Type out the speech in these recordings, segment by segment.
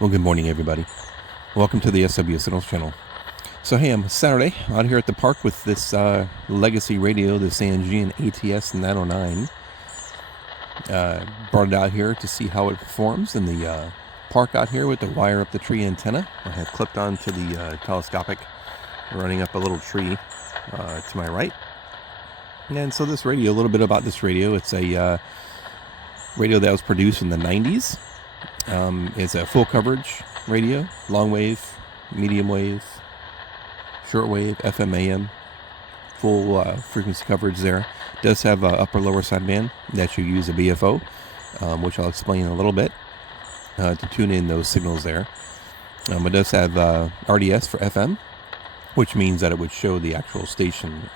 Well, good morning, everybody. Welcome to the SW Signals channel. So, hey, I'm Saturday out here at the park with this legacy radio, the Sangean ATS 909. Brought it out here to see how it performs in the park out here with the wire up the tree antenna. I have clipped onto the telescopic, running up a little tree to my right. And so this radio, a little bit about this radio. It's a radio that was produced in the 90s. It's a full coverage radio, long wave, medium wave, short wave, FM, AM, full frequency coverage there. It does have an upper lower sideband that you use a BFO, which I'll explain in a little bit, to tune in those signals there. It does have RDS for FM, which means that it would show the actual station,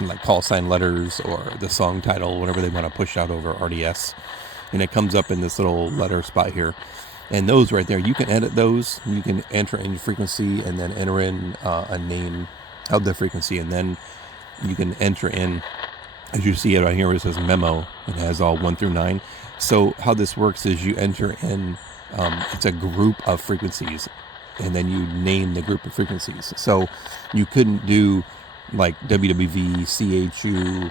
like call sign letters or the song title, whatever they want to push out over RDS. And it comes up in this little letter spot here. And those right there, you can edit those. You can enter in frequency and then enter in a name of the frequency. And then you can enter in, as you see it right here, where it says memo. It has all 1 through 9. So how this works is you enter in, it's a group of frequencies. And then you name the group of frequencies. So you couldn't do like WWV, CHU,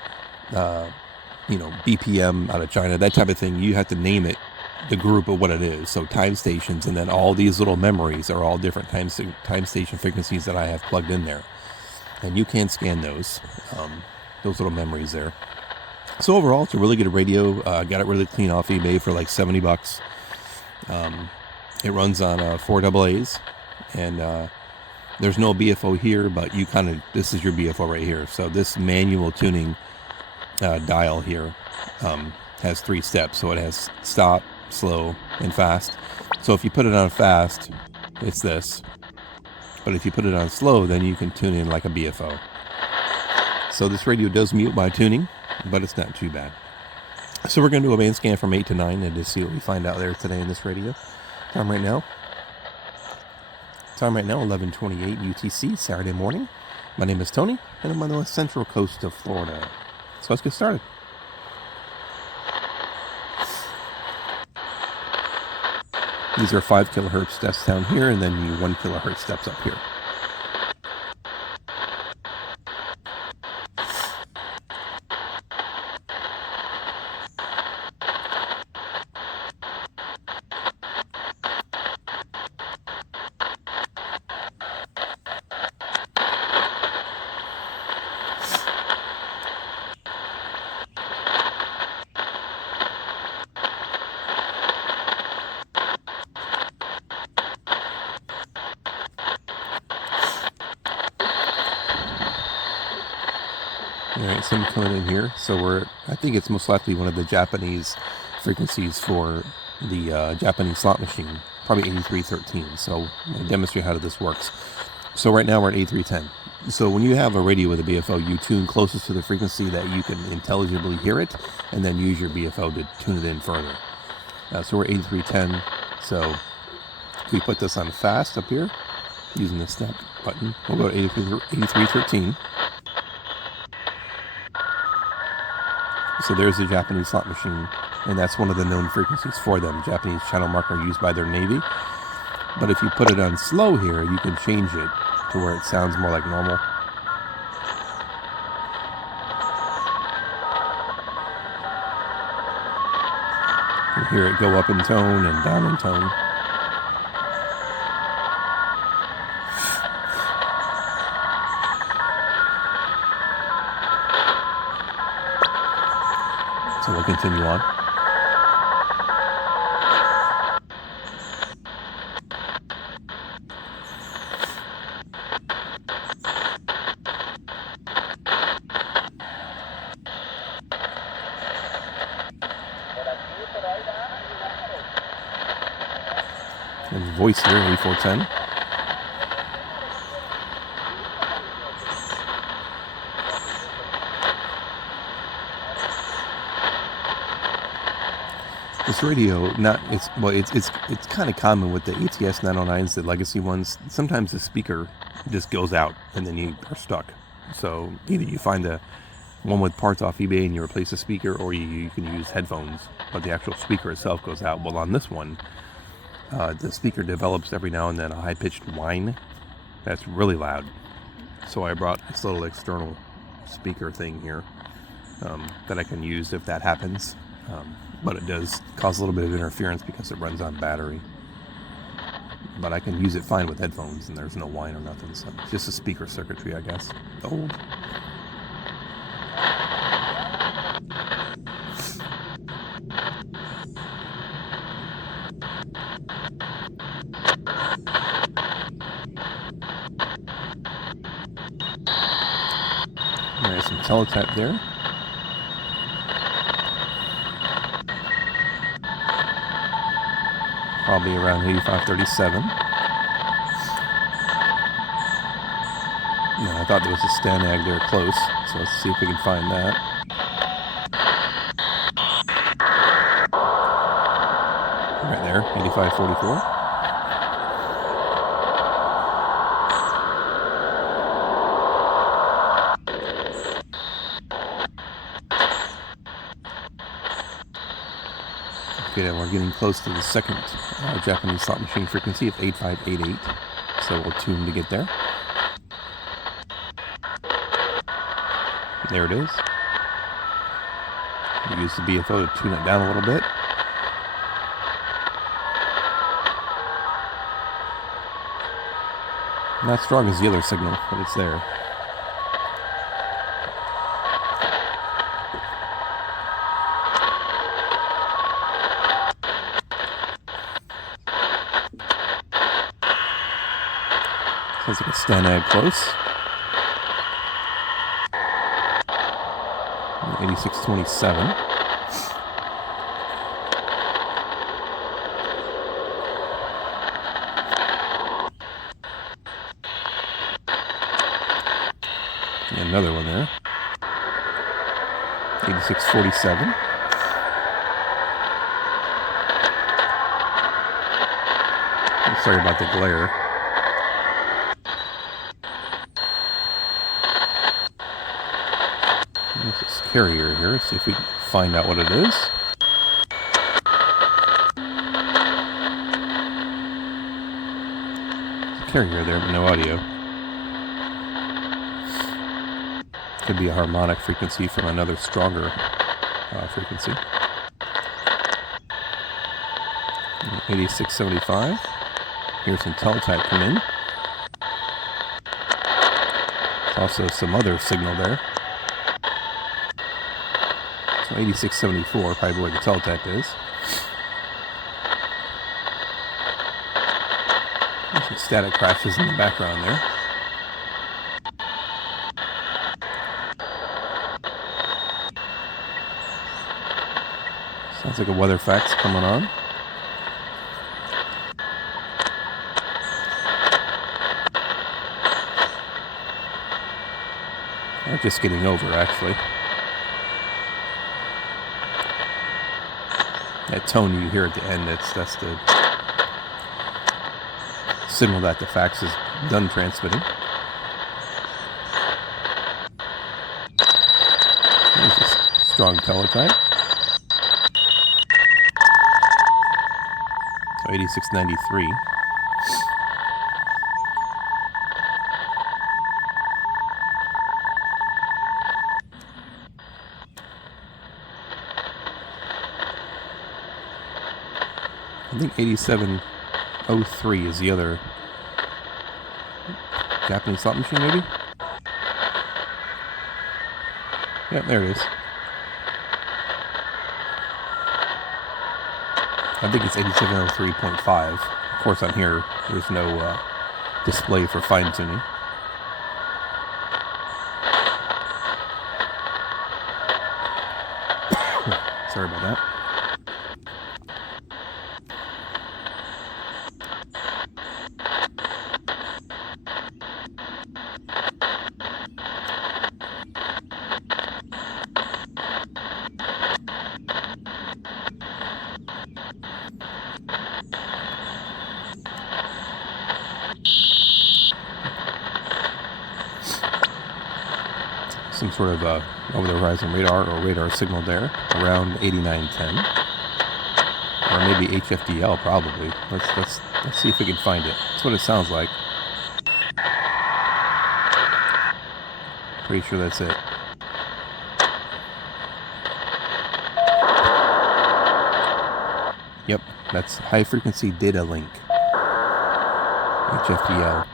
BPM out of China, that type of thing. You have to name it, the group of what it is. So time stations, and then all these little memories are all different time station frequencies that I have plugged in there. And you can scan those little memories there. So overall, it's a really good radio. Got it really clean off eBay for like $70. It runs on 4 AA's, and there's no BFO here, but this is your BFO right here. So this manual tuning dial here has 3 steps. So it has stop, slow, and fast. So if you put it on fast, it's this. But if you put it on slow, then you can tune in like a BFO. So this radio does mute by tuning, but it's not too bad. So we're going to do a band scan from 8 to 9 and just see what we find out there today in this radio. Time right now, 11:28 UTC, Saturday morning. My name is Tony, and I'm on the central coast of Florida. So let's get started. These are 5 kilohertz steps down here, and then the 1 kilohertz steps up here. Alright, some coming in here. So I think it's most likely one of the Japanese frequencies for the Japanese slot machine, probably 8313. So I'll demonstrate how this works. So right now we're at 8310. So when you have a radio with a BFO, you tune closest to the frequency that you can intelligibly hear it, and then use your BFO to tune it in further. So we're 8310. So we put this on fast up here, using the step button. We'll go to 8313. So there's the Japanese slot machine, and that's one of the known frequencies for them. Japanese channel marker used by their Navy. But if you put it on slow here, you can change it to where it sounds more like normal. You hear it go up in tone and down in tone. So we'll continue on. There's voice here, 8410. This radio, it's kind of common with the ATS 909s, the legacy ones. Sometimes the speaker just goes out and then you are stuck. So either you find the one with parts off eBay and you replace the speaker, or you can use headphones, but the actual speaker itself goes out. Well, on this one, The speaker develops every now and then a high-pitched whine that's really loud. So I brought this little external speaker thing here that I can use if that happens. But it does cause a little bit of interference because it runs on battery. But I can use it fine with headphones, and there's no whine or nothing. So it's just a speaker circuitry, I guess. Old. There's some teletype there. Probably around 8537. No, I thought there was a Stanag there close, so let's see if we can find that. Right there, 8544. Okay, then we're getting close to the second Japanese slot machine frequency of 8588, so we'll tune to get there. There it is. We use the BFO to tune it down a little bit. Not strong as the other signal, but it's there. Sounds like a Stanag close. 8627. And another one there. 8647. Sorry about the glare. There's this carrier here. See if we can find out what it is. There's a carrier there, but no audio. Could be a harmonic frequency from another stronger frequency. 8675. Here's some teletype come in. There's also some other signal there. So 8674, probably where the teletype is. There's some static crashes in the background there. Sounds like a weather fax coming on. Or just getting over, actually. That tone you hear at the end, that's the signal that the fax is done transmitting. There's a strong teletype. So 8693. I think 8703 is the other Japanese slot machine, maybe? Yep, there it is. I think it's 8703.5. Of course, on here, there's no display for fine-tuning. Sorry about that. Some sort of over-the-horizon radar or radar signal there, around 8910. Or maybe HFDL, probably. Let's see if we can find it. That's what it sounds like. Pretty sure that's it. Yep, that's high frequency data link. HFDL.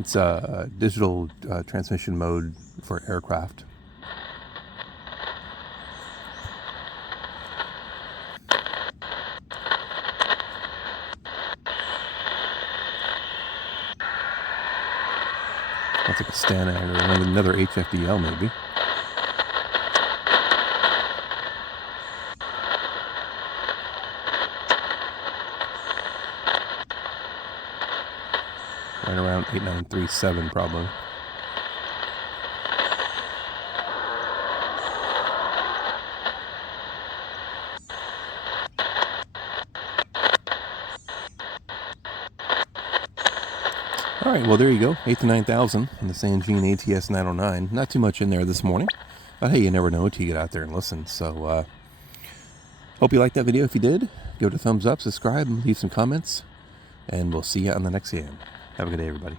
It's a digital transmission mode for aircraft. That's like a STANAG or another HFDL maybe. Right around 8937 probably. Alright, well there you go, 8 to 9,000 on the Sangean ATS 909. Not too much in there this morning, but hey, you never know until you get out there and listen. So, hope you liked that video. If you did, give it a thumbs up, subscribe, and leave some comments, and we'll see you on the next game. Have a good day, everybody.